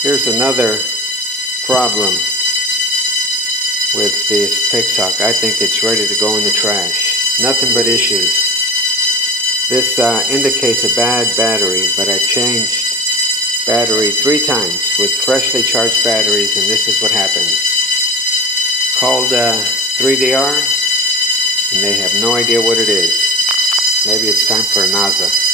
Here's another problem with this Pixhawk. I think it's ready to go in the trash. Nothing but issues. This indicates a bad battery, but I've changed battery 3 times with freshly charged batteries, and this is what happens. Called 3DR, and they have no idea what it is. Maybe it's time for a NASA.